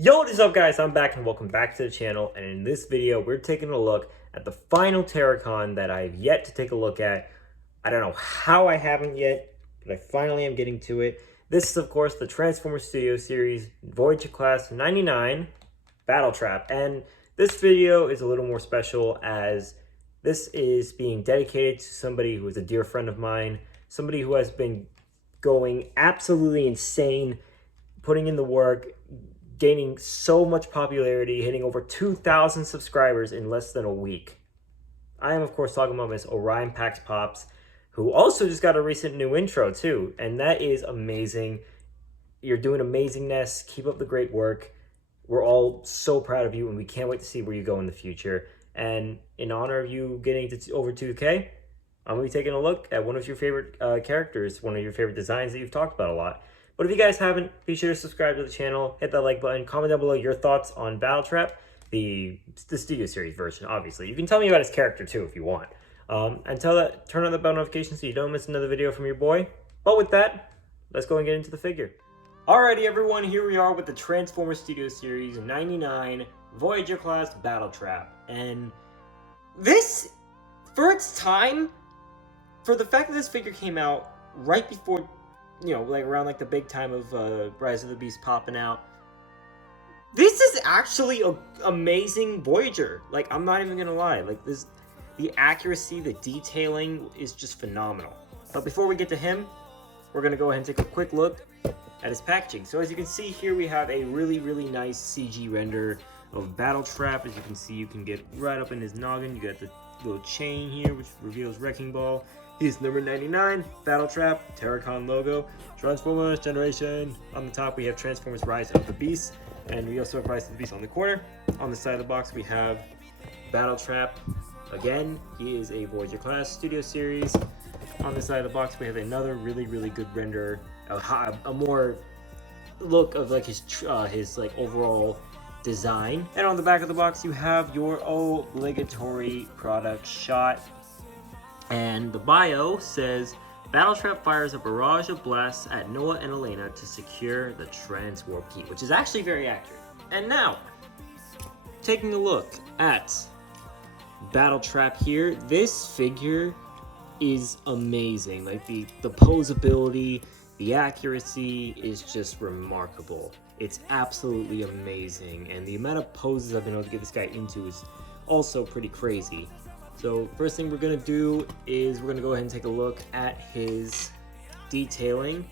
Yo, what is up guys? I'm back and welcome back to the channel, and in this video we're taking a look at the final Terracon that I've yet to take a look at. I don't know how I haven't yet, but I finally am getting to it. This is of course the Transformer Studio series Voyager Class 99 BattleTrap, and this video is a little more special as this is being dedicated to somebody who is a dear friend of mine, somebody who has been going absolutely insane, putting in the work, gaining so much popularity, hitting over 2,000 subscribers in less than a week. I am, of course, talking about Miss Orion Pax Pops, who also just got a recent new intro, too, and that is amazing. You're doing amazingness. Keep up the great work. We're all so proud of you, and we can't wait to see where you go in the future. And in honor of you getting to over 2K, I'm going to be taking a look at one of your favorite characters, one of your favorite designs that you've talked about a lot. But if you guys haven't, be sure to subscribe to the channel, hit that like button, comment down below your thoughts on BattleTrap, the Studio Series version, obviously. You can tell me about his character, too, if you want. And turn on the bell notification so you don't miss another video from your boy. But with that, let's go and get into the figure. Alrighty, everyone, here we are with the Transformer Studio Series 99 Voyager Class BattleTrap. And this, for its time, for the fact that this figure came out right before, you know, like around like the big time of Rise of the Beast popping out, this is actually a amazing Voyager. Like, I'm not even gonna lie, like this, the accuracy, the detailing is just phenomenal. But before we get to him, we're gonna go ahead and take a quick look at his packaging. So as you can see here, we have a really nice CG render of BattleTrap. As you can see, you can get right up in his noggin. You got the little chain here, which reveals Wrecking Ball. He's number 99, BattleTrap, Terracon logo, Transformers Generation. On the top, we have Transformers Rise of the Beast, and we also have Rise of the Beast on the corner. On the side of the box, we have BattleTrap. Again, he is a Voyager Class Studio Series. On the side of the box, we have another really good render, a more look of like his like overall design. And on the back of the box, you have your obligatory product shot. And the bio says, BattleTrap fires a barrage of blasts at Noah and Elena to secure the transwarp key, which is actually very accurate. And now, taking a look at BattleTrap here, this figure is amazing. Like the posability, the accuracy is just remarkable. It's absolutely amazing, and the amount of poses I've been able to get this guy into is also pretty crazy. So first thing we're gonna do is we're gonna go ahead and take a look at his detailing.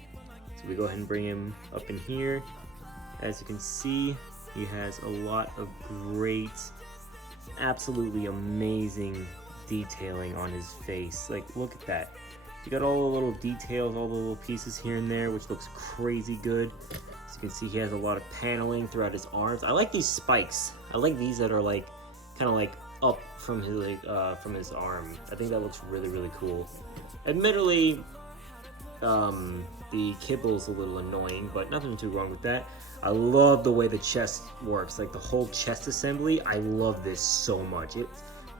So we go ahead and bring him up in here. As you can see, he has a lot of great, absolutely amazing detailing on his face. Like, look at that. You got all the little details, all the little pieces here and there, which looks crazy good. As you can see, he has a lot of paneling throughout his arms. I like these spikes. I like these that are like kind of like up from his arm. I think that looks really cool. Admittedly, the kibble's a little annoying, but nothing too wrong with that. I love the way the chest works, like the whole chest assembly. I love this so much.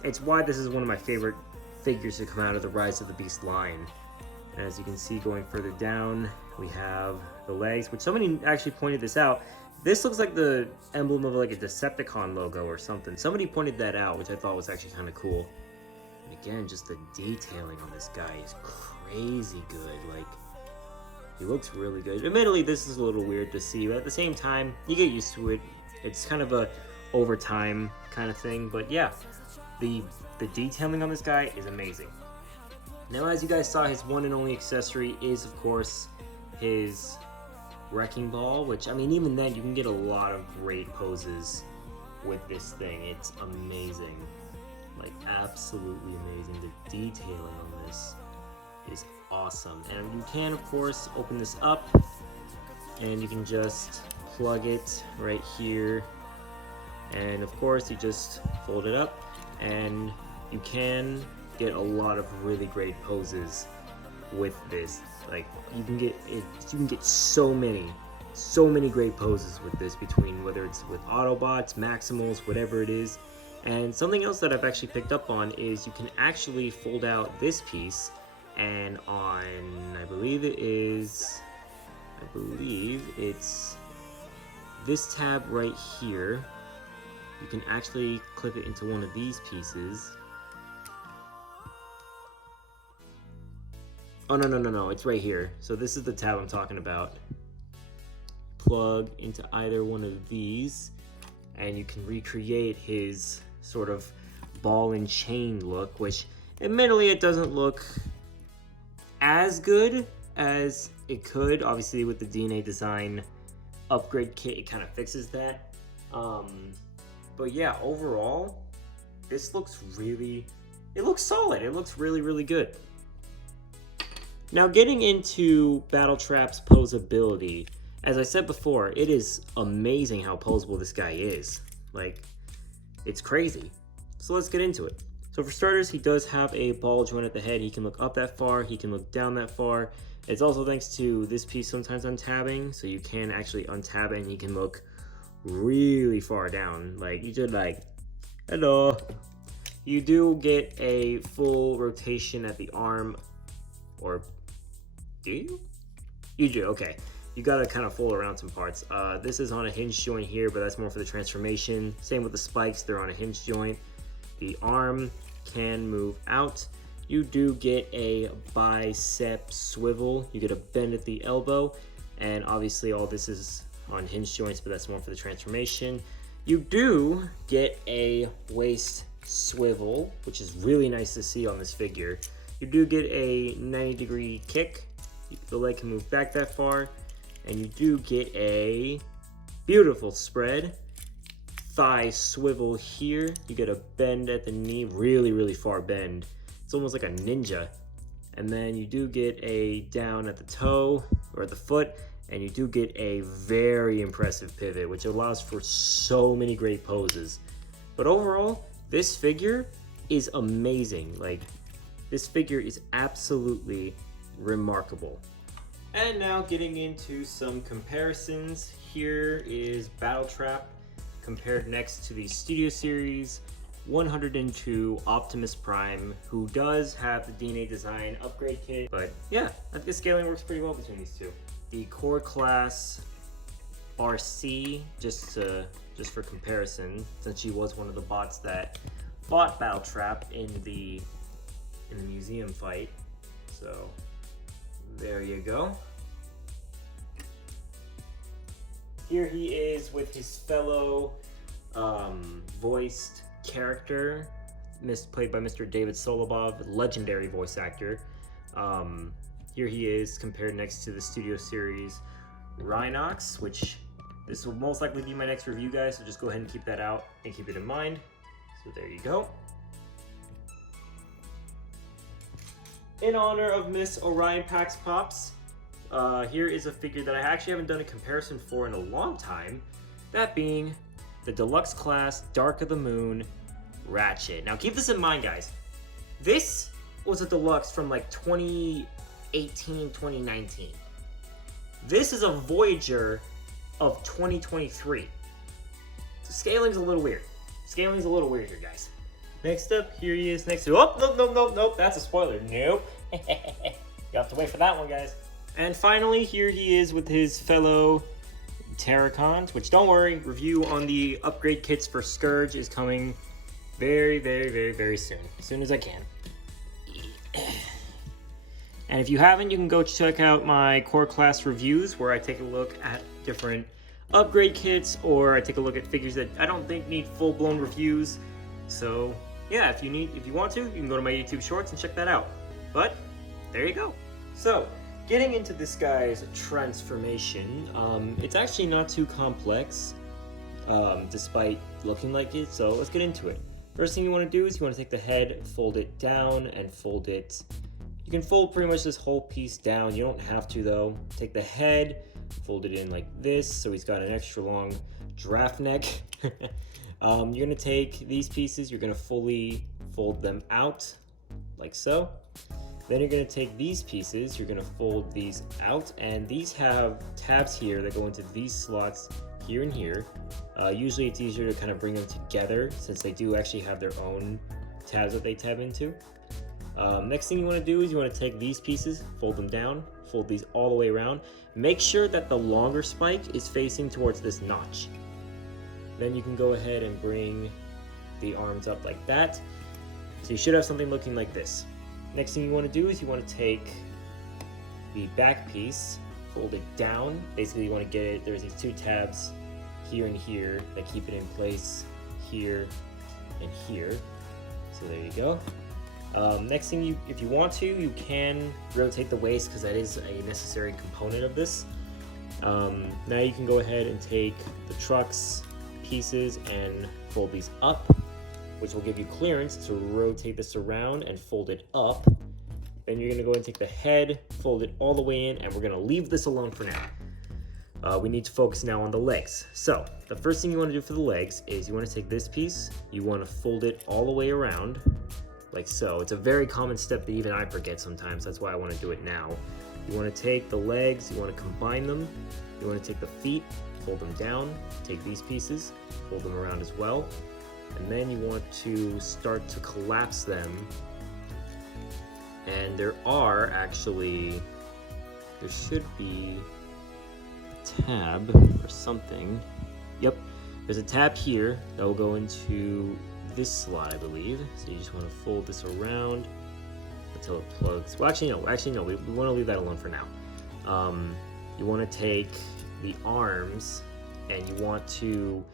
It's why this is one of my favorite figures to come out of the Rise of the Beast line. As you can see, going further down, we have the legs, which somebody actually pointed this out. This looks like the emblem of like a Decepticon logo or something. Somebody pointed that out, which I thought was actually kind of cool. And again, just the detailing on this guy is crazy good. Like, he looks really good. Admittedly, this is a little weird to see, but at the same time, you get used to it. It's kind of a over time kind of thing, but yeah, the detailing on this guy is amazing. Now, as you guys saw, his one and only accessory is, of course, his Wrecking Ball, which, I mean, even then, you can get a lot of great poses with this thing. It's amazing. Like, absolutely amazing. The detailing on this is awesome. And you can, of course, open this up, and you can just plug it right here. And, of course, you just fold it up, and you can get a lot of really great poses with this. Like, you can get so many great poses with this, between whether it's with Autobots, Maximals, whatever it is. And something else that I've actually picked up on is you can actually fold out this piece, and on, I believe it's this tab right here, you can actually clip it into one of these pieces. Oh, no, it's right here. So this is the tab I'm talking about. Plug into either one of these, and you can recreate his sort of ball and chain look, which admittedly it doesn't look as good as it could. Obviously with the DNA design upgrade kit, it kind of fixes that. But yeah, overall, this looks it looks solid. It looks really, really good. Now getting into BattleTrap's posability, as I said before, it is amazing how posable this guy is. Like, it's crazy. So let's get into it. So for starters, he does have a ball joint at the head. He can look up that far, he can look down that far. It's also thanks to this piece sometimes untabbing, so you can actually untab it and he can look really far down. Like, you should like, hello. You do get a full rotation at the arm, or do you? You do, okay. You gotta kind of fold around some parts. This is on a hinge joint here, but that's more for the transformation. Same with the spikes, they're on a hinge joint. The arm can move out. You do get a bicep swivel. You get a bend at the elbow, and obviously all this is on hinge joints, but that's more for the transformation. You do get a waist swivel, which is really nice to see on this figure. You do get a 90-degree kick. The leg can move back that far, and you do get a beautiful spread. Thigh swivel here. You get a bend at the knee, really, really far bend. It's almost like a ninja. And then you do get a down at the toe or at the foot, and you do get a very impressive pivot, which allows for so many great poses. But overall, this figure is amazing. Like, this figure is absolutely remarkable. And now getting into some comparisons. Here is BattleTrap compared next to the Studio Series 102 Optimus Prime, who does have the DNA design upgrade kit. But yeah, I think the scaling works pretty well between these two. The core class RC, just for comparison, since she was one of the bots that fought BattleTrap in the museum fight. So there you go. Here he is with his fellow voiced character, played by Mr. David Solobov, legendary voice actor. Here he is compared next to the Studio Series Rhinox, which this will most likely be my next review, guys, so just go ahead and keep that out and keep it in mind. So there you go. In honor of Miss Orion Pax Pops, here is a figure that I actually haven't done a comparison for in a long time, that being the Deluxe Class Dark of the Moon Ratchet. Now keep this in mind, guys. This was a Deluxe from like 2018, 2019. This is a Voyager of 2023. So scaling's a little weird. Scaling's a little weird here, guys. Next up, here he is next to, oh, nope, that's a spoiler, nope. You have to wait for that one, guys. And finally, here he is with his fellow Terracons, which don't worry, review on the upgrade kits for Scourge is coming very, very, very, very soon. As soon as I can. And if you haven't, you can go check out my core class reviews where I take a look at different upgrade kits, or I take a look at figures that I don't think need full-blown reviews. So yeah, if you want to, you can go to my YouTube shorts and check that out. But there you go. So getting into this guy's transformation, it's actually not too complex, despite looking like it, so let's get into it. First thing you want to do is you want to take the head, fold it down, and fold it. You can fold pretty much this whole piece down. You don't have to, though. Take the head, fold it in like this, so he's got an extra long giraffe neck. You're going to take these pieces, you're going to fully fold them out, like so. Then you're going to take these pieces, you're going to fold these out, and these have tabs here that go into these slots here and here. Usually it's easier to kind of bring them together since they do actually have their own tabs that they tab into. Next thing you want to do is you want to take these pieces, fold them down, fold these all the way around. Make sure that the longer spike is facing towards this notch. Then you can go ahead and bring the arms up like that. So you should have something looking like this. Next thing you want to do is you want to take the back piece, fold it down. Basically you want to get it, there's these two tabs here and here that keep it in place, here and here. So there you go. Next thing, if you want to, you can rotate the waist because that is a necessary component of this. Now you can go ahead and take the truck's pieces and fold these up, which will give you clearance to rotate this around and fold it up. Then you're going to go ahead and take the head, fold it all the way in, and we're going to leave this alone for now. We need to focus now on the legs. So the first thing you want to do for the legs is you want to take this piece, you want to fold it all the way around, like so. It's a very common step that even I forget sometimes. That's why I want to do it now. You want to take the legs, you want to combine them. You want to take the feet, fold them down, take these pieces, fold them around as well. And then you want to start to collapse them. And there should be a tab or something. Yep, there's a tab here that will go into this slot, I believe. So you just want to fold this around until it plugs. Well, actually no, we want to leave that alone for now. You want to take the arms and you want to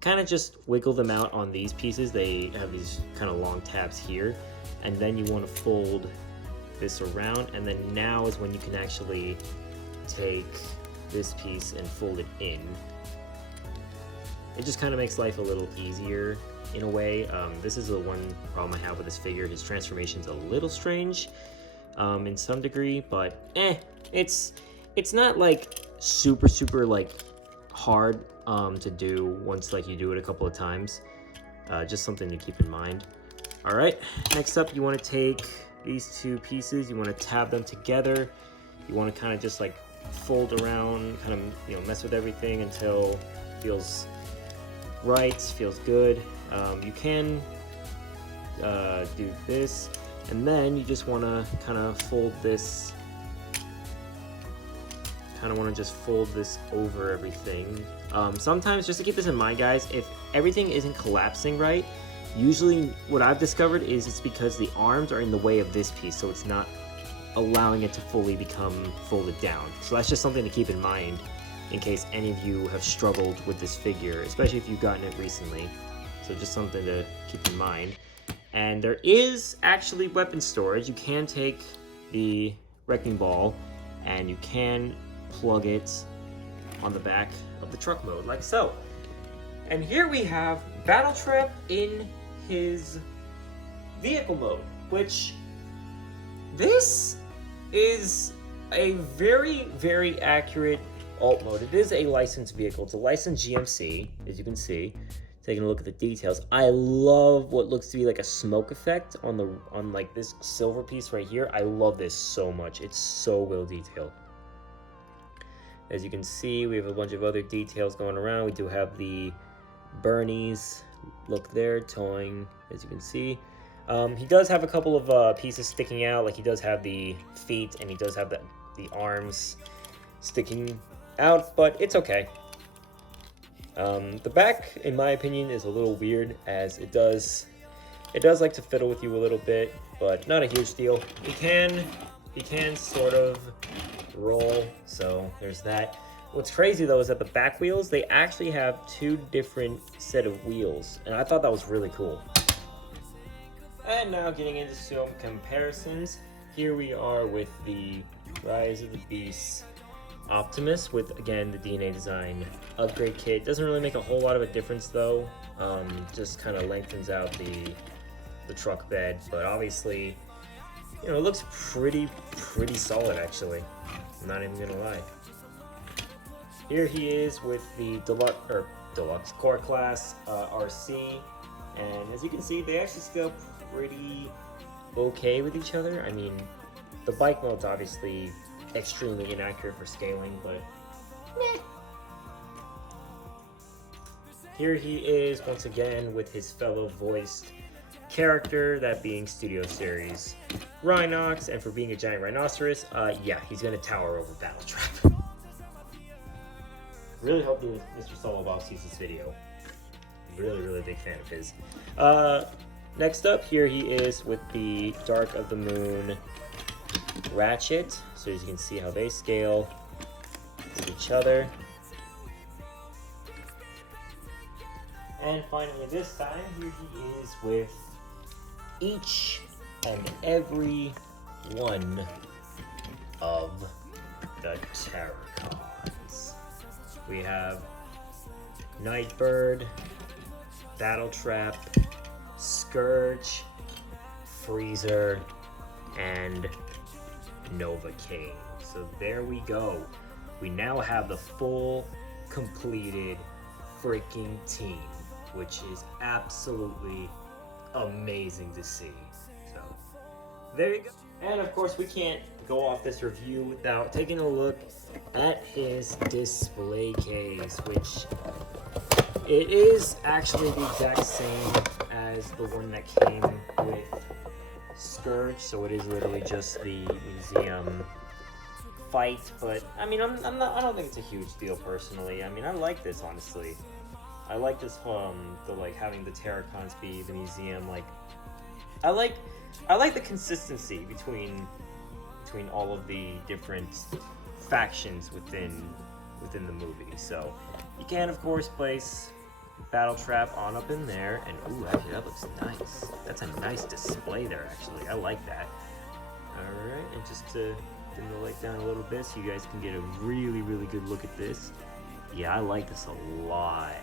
kind of just wiggle them out on these pieces. They have these kind of long tabs here, and then you want to fold this around, and then now is when you can actually take this piece and fold it in. It just kind of makes life a little easier in a way. This is the one problem I have with this figure. His transformation's a little strange in some degree, but it's not like super like hard to do once like you do it a couple of times. Just something to keep in mind. All right, next up you want to take these two pieces, you want to tab them together. You want to kind of just like fold around, kind of mess with everything until it feels right, feels good. You can do this, and then you just want to kind of fold this. Just fold this over everything. Sometimes, just to keep this in mind, guys, if everything isn't collapsing right, usually what I've discovered is it's because the arms are in the way of this piece, so it's not allowing it to fully become folded down. So that's just something to keep in mind in case any of you have struggled with this figure, especially if you've gotten it recently. So just something to keep in mind. And there is actually weapon storage. You can take the wrecking ball and you can plug it on the back of the truck mode, like so. And here we have BattleTrap in his vehicle mode, which this is a very accurate alt mode. It is a licensed vehicle. It's a licensed GMC, as you can see. Taking a look at the details, I love what looks to be like a smoke effect on like this silver piece right here. I love this so much. It's so well detailed. As you can see, we have a bunch of other details going around. We do have the Bernie's look there, towing, as you can see. He does have a couple of pieces sticking out, like he does have the feet and he does have the arms sticking out, but it's okay. The back, in my opinion, is a little weird, as it does like to fiddle with you a little bit, but not a huge deal. He can sort of roll, so there's that. What's crazy though is that the back wheels, they actually have two different set of wheels, and I thought that was really cool. And now getting into some comparisons, here we are with the Rise of the Beast Optimus with, again, the DNA Design upgrade kit. Doesn't really make a whole lot of a difference though, just kind of lengthens out the truck bed, but obviously, it looks pretty solid actually. I'm not even gonna lie. Here he is with the deluxe core class RC, and as you can see, they actually scale pretty okay with each other. I mean, the bike mode's obviously extremely inaccurate for scaling, but meh. Here he is once again with his fellow voiced character, that being Studio Series Rhinox, and for being a giant rhinoceros, yeah, he's gonna tower over BattleTrap. Really hope Mr. Solo Boss sees this video. Really big fan of his. Next up, here he is with the Dark of the Moon Ratchet. So as you can see how they scale with each other. And finally this time, here he is with each and every one of the Terracons. We have Nightbird, BattleTrap, Scourge, Freezer, and Nova King. So there we go. We now have the full, completed freaking team, which is absolutely amazing to see. So there you go. And of course we can't go off this review without taking a look at his display case, which it is actually the exact same as the one that came with Scourge, so it is literally just the museum fight. But I mean, I don't think it's a huge deal personally. I mean, I like this, honestly. I like this the like having the Terracons be the museum. Like, I like the consistency between all of the different factions within the movie. So you can of course place BattleTrap on up in there, and ooh, actually that looks nice. That's a nice display there, actually. I like that. All right, and just to dim the light down a little bit so you guys can get a really good look at this. Yeah, I like this a lot.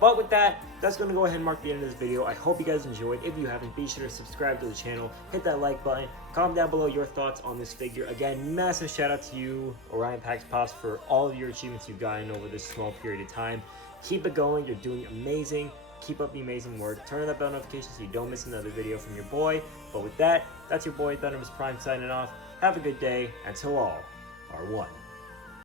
But with that, that's going to go ahead and mark the end of this video. I hope you guys enjoyed. If you haven't, be sure to subscribe to the channel, hit that like button, comment down below your thoughts on this figure. Again, massive shout out to you, Orion Pax Pops, for all of your achievements you've gotten over this small period of time. Keep it going. You're doing amazing. Keep up the amazing work. Turn on that bell notification so you don't miss another video from your boy. But with that, that's your boy Thunderous Prime signing off. Have a good day. Until all are one.